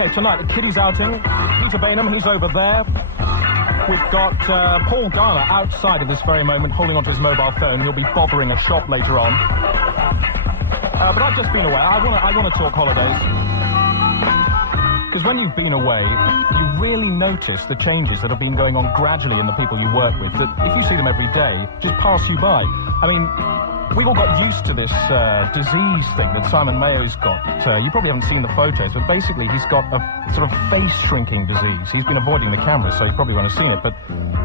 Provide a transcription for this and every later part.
Okay, tonight, the kiddies outing. Peter Bainham, he's over there. We've got Paul Garner outside at this very moment, holding onto his mobile phone. He'll be bothering a shop later on. But I've just been away. I want to talk holidays. Because when you've been away, you really notice the changes that have been going on gradually in the people you work with, that if you see them every day, just pass you by. I mean, we've all got used to this disease thing that Simon Mayo's got. You probably haven't seen the photos, but basically he's got a sort of face-shrinking disease. He's been avoiding the cameras, so you probably won't have seen it, but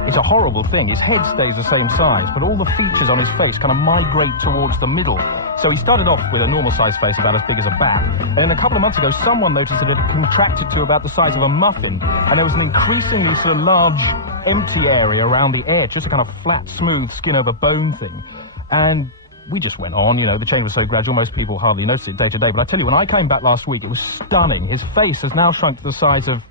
it's a horrible thing. His head stays the same size, but all the features on his face kind of migrate towards the middle. So he started off with a normal-sized face about as big as a bat, and then a couple of months ago, someone noticed that it had contracted to about the size of a muffin, and there was an increasingly sort of large, empty area around the edge, just a kind of flat, smooth, skin-over-bone thing. And we just went on, you know, the change was so gradual, most people hardly noticed it day to day. But I tell you, when I came back last week, it was stunning. His face has now shrunk to the size of,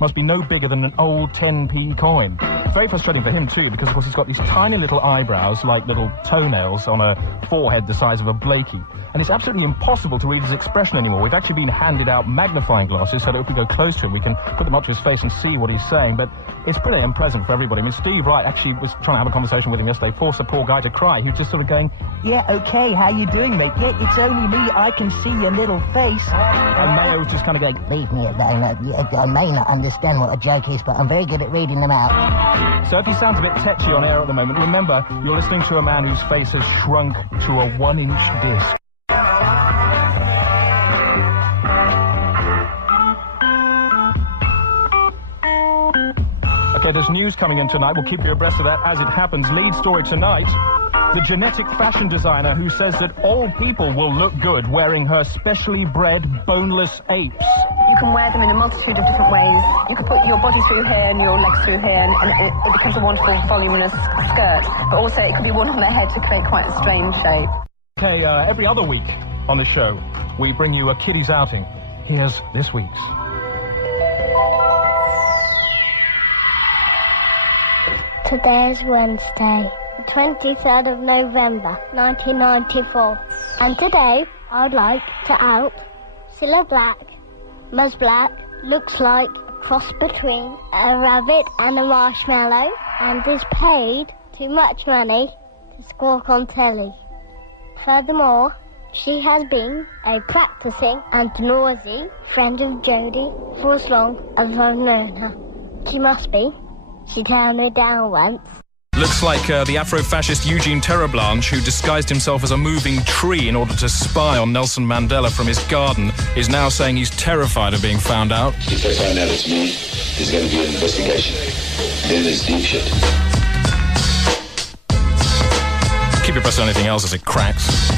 must be no bigger than an old 10p coin. Very frustrating for him, too, because, of course, he's got these tiny little eyebrows, like little toenails on a forehead the size of a Blakey. And it's absolutely impossible to read his expression anymore. We've actually been handed out magnifying glasses so that if we go close to him, we can put them up to his face and see what he's saying. But it's pretty unpleasant for everybody. I mean, Steve Wright actually was trying to have a conversation with him yesterday, forced the poor guy to cry. He was just sort of going, "Yeah, okay, how you doing, mate? Yeah, it's only me. I can see your little face." And Mayo was just kind of going, "Leave me alone. I may not understand what a joke is, but I'm very good at reading them out." So if he sounds a bit tetchy on air at the moment, remember, you're listening to a man whose face has shrunk to a 1-inch disc. Okay, there's news coming in tonight. We'll keep you abreast of that as it happens. Lead story tonight, the genetic fashion designer who says that all people will look good wearing her specially bred boneless apes. You can wear them in a multitude of different ways. You can put your body through here and your legs through here, and it becomes a wonderful, voluminous skirt. But also, it can be worn on their head to create quite a strange shape. Okay, every other week on this show, we bring you a kiddies outing. Here's this week's. Today is Wednesday, the 23rd of November, 1994. And today, I'd like to out Cilla Black. Ms. Black looks like a cross between a rabbit and a marshmallow and is paid too much money to squawk on telly. Furthermore, she has been a practicing and noisy friend of Jodie for as long as I've known her. She must be. She turned me down once. Looks like the Afro-fascist Eugene Terreblanche, who disguised himself as a moving tree in order to spy on Nelson Mandela from his garden, is now saying he's terrified of being found out. If they find out it's me, there's going to be an investigation. Then there's deep shit. Keep your breast on anything else as it cracks.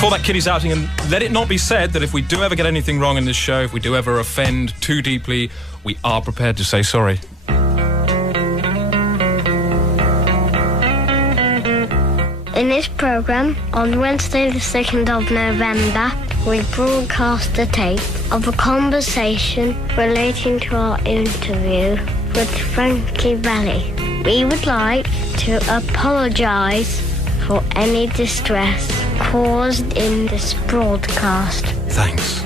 For that kiddies outing, and let it not be said that if we do ever get anything wrong in this show, if we do ever offend too deeply, we are prepared to say sorry. In this programme, on Wednesday the 2nd of November, we broadcast a tape of a conversation relating to our interview with Frankie Valli. We would like to apologise for any distress caused in this broadcast. Thanks.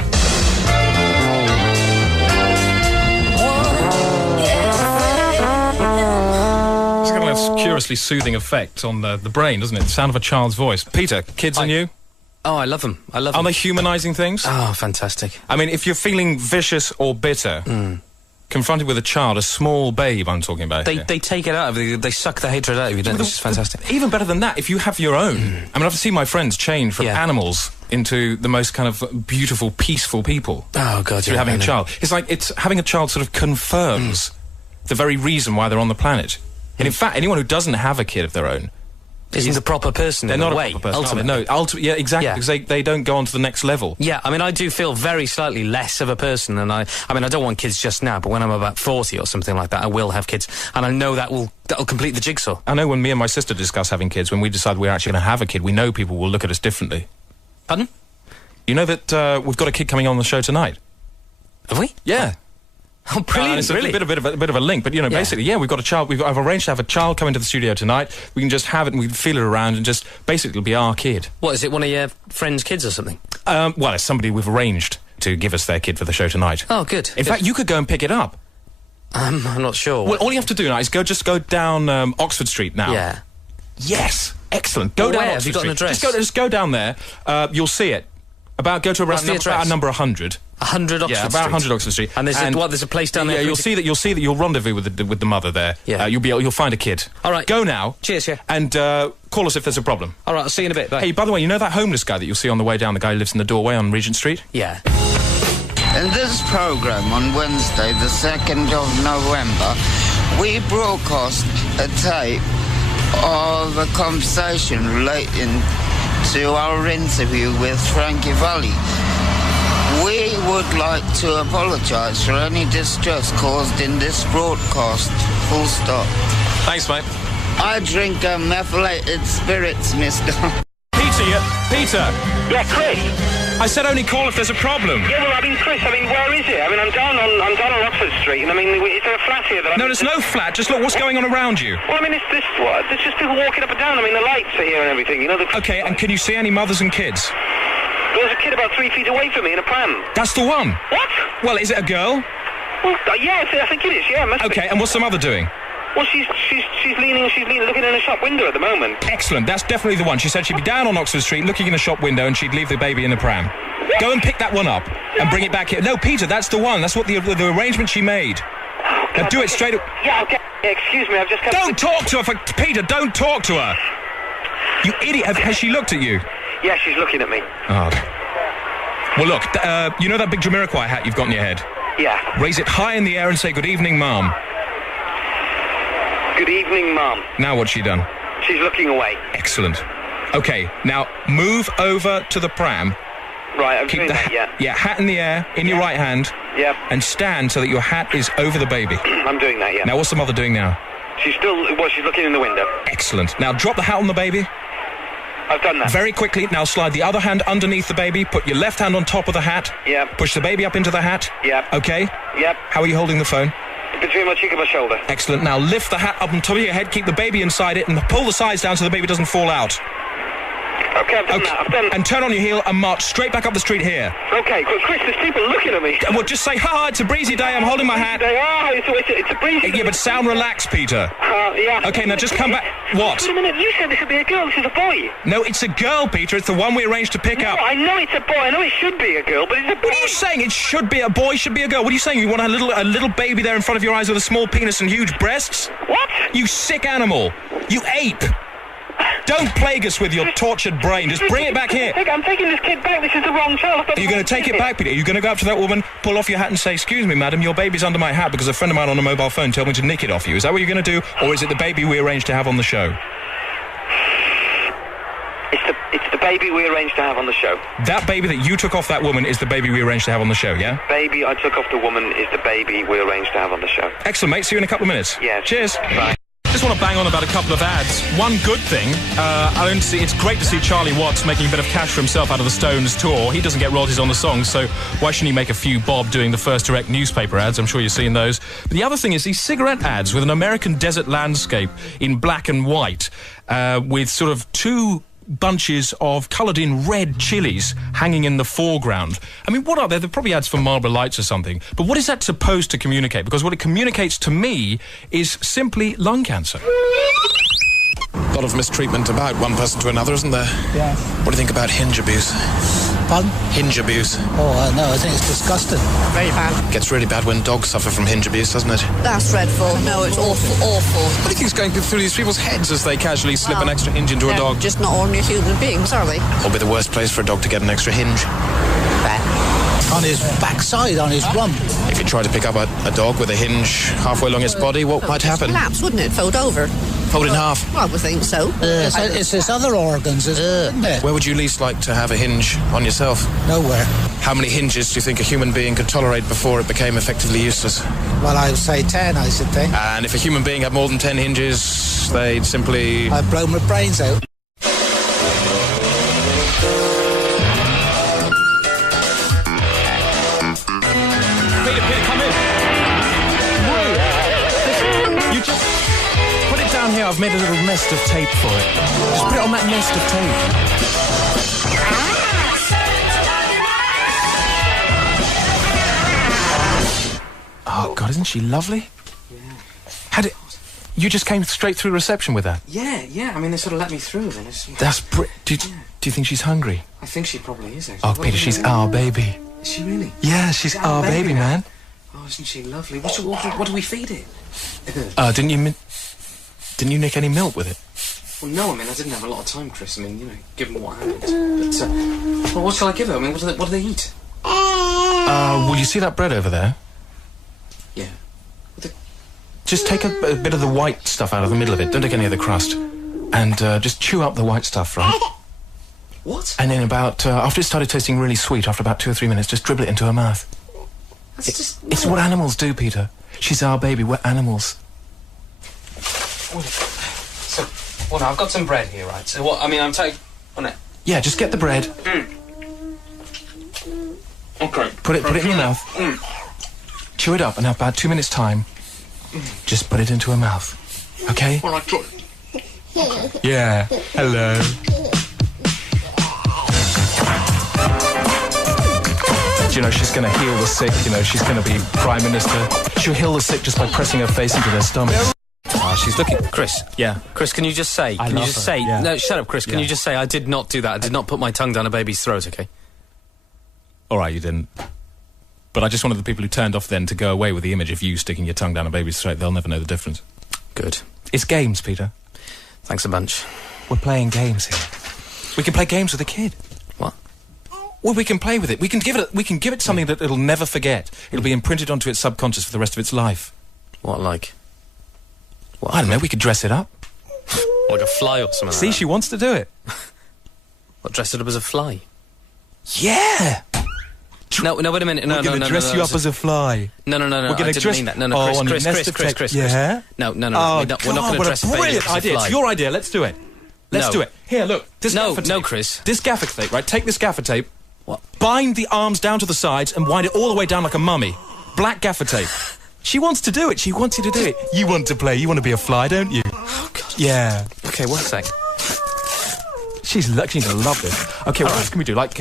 It's got a curiously soothing effect on the brain, doesn't it? The sound of a child's voice. Peter, kids and you? Oh, I love them. I love them. Are they humanising things? Oh, fantastic. I mean, if you're feeling vicious or bitter, confronted with a child, a small babe I'm talking about They take it out of you. They suck the hatred out of you. It's just fantastic. Even better than that, if you have your own. I mean, I've seen my friends change from animals into the most kind of beautiful, peaceful people. Oh, God, through having a child. It's like having a child sort of confirms the very reason why they're on the planet. And in fact, anyone who doesn't have a kid of their own isn't a proper person. They're in not a a way, proper person. ultimately. No, yeah, exactly. Because they don't go on to the next level. Yeah, I mean, I do feel very slightly less of a person, and I mean, I don't want kids just now, but when I'm about 40 or something like that, I will have kids, and I know that'll complete the jigsaw. I know when me and my sister discuss having kids, when we decide we're actually going to have a kid, we know people will look at us differently. Pardon? You know that we've got a kid coming on the show tonight? Have we? Yeah. Oh, brilliant! It's a really? bit of a link, but basically, we've got a child. I've arranged to have a child come into the studio tonight. We can just have it and we can feel it around, and just basically it'll be our kid. What is it? One of your friends' kids or something? Well, it's somebody we've arranged to give us their kid for the show tonight. Oh, good. In fact, you could go and pick it up. I'm not sure. Well, all you have to do now is go down Oxford Street now. Yeah. Yes, excellent. Go Well, down where? Oxford Have you got Street. an address? Just go down there. You'll see it. Go to What's the about address? number 100. 100 Oxford Yeah, Street. about 100 Oxford Street. And there's a place down there. Yeah, you'll see that you'll rendezvous with the mother there. Yeah. You'll find a kid. All right. Go now. Cheers, yeah. And call us if there's a problem. All right, I'll see you in a bit. Bye. Hey, by the way, you know that homeless guy that you'll see on the way down? The guy who lives in the doorway on Regent Street? Yeah. In this programme on Wednesday, the 2nd of November, we broadcast a tape of a conversation relating to our interview with Frankie Valli. We would like to apologise for any distress caused in this broadcast. Full stop. Thanks, mate. I drink methylated spirits, mister. Peter! Yeah, Chris. I said only call if there's a problem. Yeah, well, Chris, where is it? I'm down on Oxford Street, and is there a flat here that No, there's no flat. Just look, what's going on around you? Well, there's just people walking up and down. The lights are here and everything, Okay, and can you see any mothers and kids? There's a kid about 3 feet away from me in a pram. That's the one. What? Well, is it a girl? Well, yeah, I think it is, yeah, must be. Okay, and what's the mother doing? Well, she's leaning, looking in a shop window at the moment. Excellent, that's definitely the one. She said she'd be down on Oxford Street looking in the shop window and she'd leave the baby in the pram. What? Go and pick that one up and bring it back here. No, Peter, that's the one. That's what the arrangement she made. Oh, God, now do it straight up. Yeah, okay. Excuse me, I've just come... Don't talk to her, Peter, don't talk to her. You idiot. Has she looked at you? Yeah, she's looking at me. Oh. Well, look, you know that big Jamiroquai hat you've got in your head? Yeah. Raise it high in the air and say, "Good evening, Mum." Good evening, Mum. Now what's she done? She's looking away. Excellent. Okay, now move over to the pram. Right, I'm Keep doing the that, yeah. Yeah, hat in the air, in your right hand. Yeah. And stand so that your hat is over the baby. I'm doing that, yeah. Now, what's the mother doing now? She's looking in the window. Excellent. Now, drop the hat on the baby. I've done that. Very quickly. Now, slide the other hand underneath the baby. Put your left hand on top of the hat. Yeah. Push the baby up into the hat. Yeah. Okay? Yep. How are you holding the phone? Between my cheek and my shoulder. Excellent. Now, lift the hat up on top of your head. Keep the baby inside it and pull the sides down so the baby doesn't fall out. Okay, I've done that. I've done... And turn on your heel and march straight back up the street here. Okay, Chris, there's people looking at me. Well, just say, "Ha, it's a breezy day, I'm holding my hat." It's a breezy day. Yeah, but sound relaxed, Peter. Yeah. Okay, now just come back. What? Wait a minute, you said this would be a girl, this is a boy. No, it's a girl, Peter. It's the one we arranged to pick up. I know it's a boy, I know it should be a girl, but it's a boy. What are you saying? It should be a boy, should be a girl. What are you saying? You want a little baby there in front of your eyes with a small penis and huge breasts? What? You sick animal. You ape. Don't plague us with your tortured brain. Just bring it back here. I'm taking this kid back. This is the wrong child. Are you going to take it back, Peter? Are you going to go up to that woman, pull off your hat and say, "Excuse me, madam, your baby's under my hat because a friend of mine on a mobile phone told me to nick it off you"? Is that what you're going to do? Or is it the baby we arranged to have on the show? It's the baby we arranged to have on the show. That baby that you took off that woman is the baby we arranged to have on the show, yeah? Baby I took off the woman is the baby we arranged to have on the show. Excellent, mate. See you in a couple of minutes. Yeah. Cheers. Bye. Just want to bang on about a couple of ads. One good thing, it's great to see Charlie Watts making a bit of cash for himself out of the Stones tour. He doesn't get royalties on the songs, so why shouldn't he make a few bob doing the First Direct newspaper ads? I'm sure you've seen those. But the other thing is these cigarette ads with an American desert landscape in black and white, with sort of two bunches of coloured in red chilies hanging in the foreground. I mean, what are they? They're probably ads for Marlboro Lights or something. But what is that supposed to communicate? Because what it communicates to me is simply lung cancer. A lot of mistreatment about one person to another, isn't there? Yeah. What do you think about hinge abuse? Pardon? Hinge abuse. Oh, no, I think it's disgusting. Very bad. Gets really bad when dogs suffer from hinge abuse, doesn't it? That's dreadful. No, it's awful, awful. What do you think's going through these people's heads as they casually slip an extra hinge into a dog? Just not ordinary human beings, are they? What would be the worst place for a dog to get an extra hinge? On his backside, on his rump. If you try to pick up a dog with a hinge halfway along its body, what might happen? Collapse, wouldn't it? Fold over. Fold in half? Well, I would think so. It's his other organs, isn't it? Where would you least like to have a hinge on yourself? Nowhere. How many hinges do you think a human being could tolerate before it became effectively useless? Well, I would say 10, I should think. And if a human being had more than 10 hinges, they'd simply... I'd blow my brains out. Peter, come in. down here, I've made a little nest of tape for it. Just put it on that nest of tape. Oh, God, isn't she lovely? Yeah. You just came straight through reception with that? Yeah. I mean, they sort of let me through then. That's do you think she's hungry? I think she probably is, actually. Oh, Peter, she's our baby. Is she really? Yeah, she's our baby, man. Oh, isn't she lovely? What do we feed it? Didn't you nick any milk with it? Well, no, I mean, I didn't have a lot of time, Chris. I mean, you know, given what happened. But, well, what shall I give her? I mean, what do they eat? Will you see that bread over there? Yeah. Just take a bit of the white stuff out of the middle of it. Don't take any of the crust. And just chew up the white stuff, right? What? And then after it started tasting really sweet, after about 2 or 3 minutes, just dribble it into her mouth. It's what animals do, Peter. She's our baby. We're animals. So, well, now, I've got some bread here, right? So what, I mean, I'm taking... on it. Yeah, just get the bread. Okay. Put it in your mouth. Chew it up, and in about 2 minutes' time, just put it into her mouth. Okay? Well, I try. Yeah. Hello. You know, she's going to heal the sick. You know, she's going to be Prime Minister. She'll heal the sick just by pressing her face into their stomachs. She's looking... Chris. Yeah. Chris, can you just say... I love her. Yeah. No, shut up, Chris. Can you just say, I did not do that. I did not put my tongue down a baby's throat, okay? All right, you didn't. But I just wanted the people who turned off then to go away with the image of you sticking your tongue down a baby's throat. They'll never know the difference. Good. It's games, Peter. Thanks a bunch. We're playing games here. We can play games with a kid. What? Well, we can play with it. We can give it something that it'll never forget. It'll be imprinted onto its subconscious for the rest of its life. What, like? What? I don't know. We could dress it up. Like a fly or something. See, like that. she wants to do it. What, dress it up as a fly? Yeah. No, wait a minute. No, We're going to dress you up as a fly. No. We're I going to didn't mean that. No, Chris. Yeah? No. Oh, we're not going to dress a baby brilliant up as a idea. fly. It's your idea. Let's do it. Let's do it. Here, look. This gaffer tape. No, Chris. This gaffer tape, right? Take this gaffer tape. What? Bind the arms down to the sides and wind it all the way down like a mummy. Black gaffer tape. She wants to do it. She wants you to do it. You want to play. You want to be a fly, don't you? Oh, God. Yeah. Okay, one sec. She's going to love this. Okay, what else can we do? Like,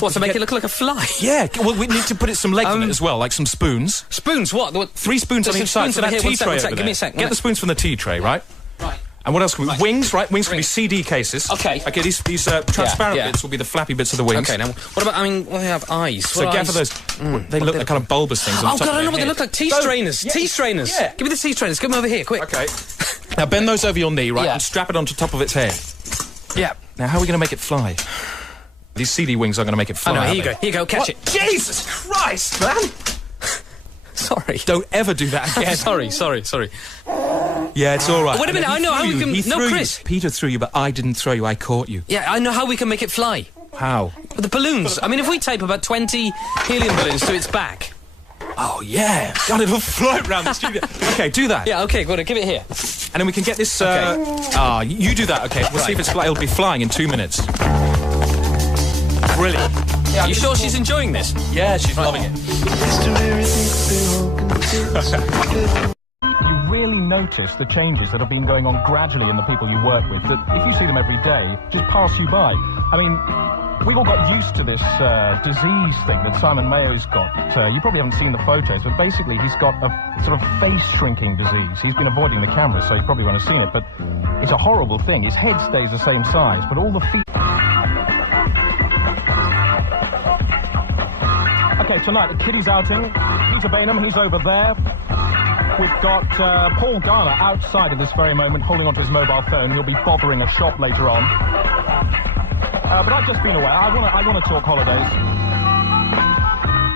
what, to make it look like a fly? Yeah, well, we need to put some legs in it as well, like some spoons. Spoons? What? 3 spoons on each side. So that tea tray over there. Give me a sec. Get the spoons from the tea tray, right? Right. And what else can we... Right. Wings, right? Wings can be CD cases. Okay. Okay, these transparent bits will be the flappy bits of the wings. Okay, now, what about, I mean, they have eyes. So gather those... They look like kind of bulbous things. Oh, God, I know what they look like. Tea strainers. Tea strainers. Yeah. Give me the tea strainers. Give them over here, quick. Okay. Now, bend those over your knee, right? And strap it onto top of its head. Yeah. Now, how are we going to make it fly? These CD wings are going to make it fly. Oh, no, here you go, catch it. Jesus Christ, man! Sorry. Don't ever do that again. Sorry. Yeah, it's all right. Wait a minute, I know how we can... No, Chris. Peter threw you, but I didn't throw you. I caught you. Yeah, I know how we can make it fly. How? With the balloons. I mean, if we tape about 20 helium balloons to its back... Oh, yeah. God, it'll float around the studio. Okay, do that. Yeah, okay, good. Give it here. And then we can get this... you do that, okay. We'll see if it'll be flying in 2 minutes. Brilliant. Yeah, are you sure she's enjoying this? Yeah, she's loving it. You really notice the changes that have been going on gradually in the people you work with, that if you see them every day, just pass you by. I mean, we've all got used to this disease thing that Simon Mayo's got. You probably haven't seen the photos, but basically he's got a sort of face-shrinking disease. He's been avoiding the camera, so you probably won't have seen it, but it's a horrible thing. His head stays the same size, but all the feet... Okay, tonight, the kiddies outing. Peter Bainham, he's over there. We've got Paul Garner outside at this very moment, holding onto his mobile phone. He'll be bothering a shop later on. But I've just been away. I want to talk holidays.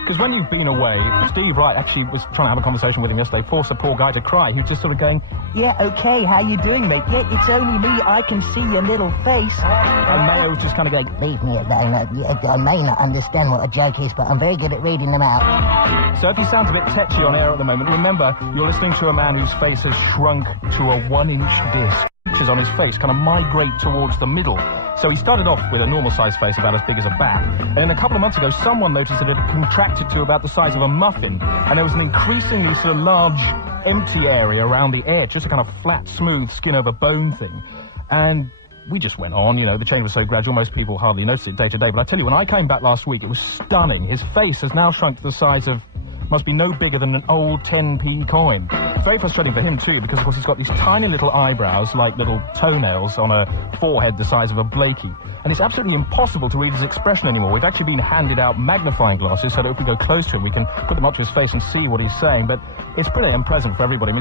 Because when you've been away, Steve Wright actually was trying to have a conversation with him yesterday, forced a poor guy to cry. He was just sort of going, yeah, okay, how you doing, mate? Yeah, it's only me. I can see your little face. And Mayo was just kind of going, leave me alone. I may not understand what a joke is, but I'm very good at reading them out. So if he sounds a bit tetchy on air at the moment, remember, you're listening to a man whose face has shrunk to a 1-inch disc. Features on his face kind of migrate towards the middle. So he started off with a normal-sized face about as big as a bat. And then a couple of months ago, someone noticed that it had contracted to about the size of a muffin. And there was an increasingly sort of large empty area around the edge, just a kind of flat, smooth, skin-over-bone thing. And we just went on, you know, the change was so gradual, most people hardly noticed it day to day. But I tell you, when I came back last week, it was stunning. His face has now shrunk to the size of, must be no bigger than an old 10p coin. Very frustrating for him, too, because, of course, he's got these tiny little eyebrows, like little toenails on a forehead the size of a Blakey. And it's absolutely impossible to read his expression anymore. We've actually been handed out magnifying glasses so that if we go close to him, we can put them up to his face and see what he's saying. But it's pretty unpleasant for everybody. I mean,